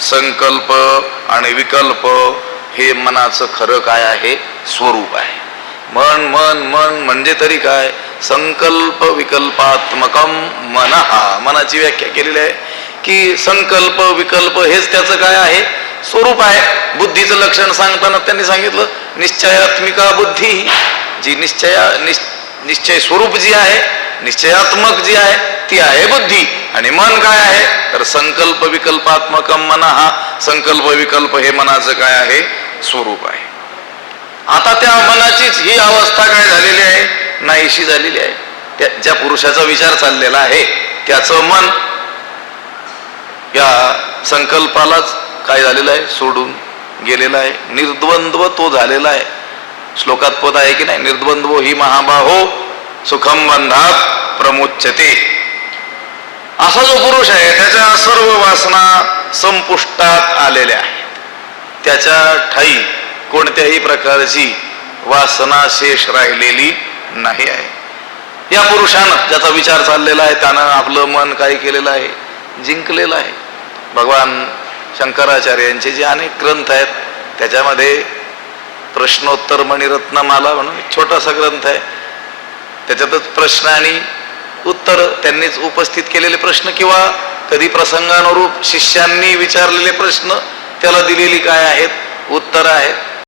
संकल्प आणि विकल्प हे मनाचं खरं काय आहे? स्वरूप आहे. मन मन मन म्हणजे तरी काय? संकल्प विकल्पात्मकम मनः. मनाची व्याख्या केलेली आहे की संकल्प विकल्प हेच त्याचं काय आहे? स्वरूप आहे. बुद्धीचं लक्षण सांगताना त्यांनी सांगितलं निश्चयात्मिका बुद्धी. जी निश्चय स्वरूप जी आहे, निश्चयात्मक जी आहे ती आहे बुद्धी. आणि मन काय आहे? तर संकल्प विकल्पात्मकम मनः. संकल्प विकल्प हे मनाचं काय आहे? स्वरूप आहे. आता त्या मनाचीच ही अवस्था काय झालेली आहे? नाहीशी झालेली आहे. ज्या पुरुषाचा विचार चाललेला आहे त्याचं मन या संकल्पालाच काय झालेलं आहे? सोडून गेलेला आहे. निर्द्वंद्व तो झालेला आहे. श्लोकात पद आहे की नाही? निर्द्वंद्व ही महाबाहो सुखम बंधात प्रमुच्यते. असा जो पुरुष आहे त्याच्या सर्व वासना संपुष्टात आलेल्या आहेत. त्याच्या ठाई कोणत्याही प्रकारची वासना शेष राहिलेली नाही आहे. या पुरुषानं ज्याचा विचार चाललेला आहे त्यानं आपलं मन काय केलेलं आहे? जिंकलेलं आहे. भगवान शंकराचार्यांचे जे अनेक ग्रंथ आहेत त्याच्यामध्ये प्रश्नोत्तर मणिरत्नमाला म्हणून छोटासा ग्रंथ आहे. त्याच्यातच प्रश्न आणि उत्तर त्यांनीच उपस्थित केलेले प्रश्न किंवा कधी प्रसंगानुरूप शिष्यांनी विचारलेले प्रश्न त्याला दिलेली काय आहेत? उत्तर आहेत.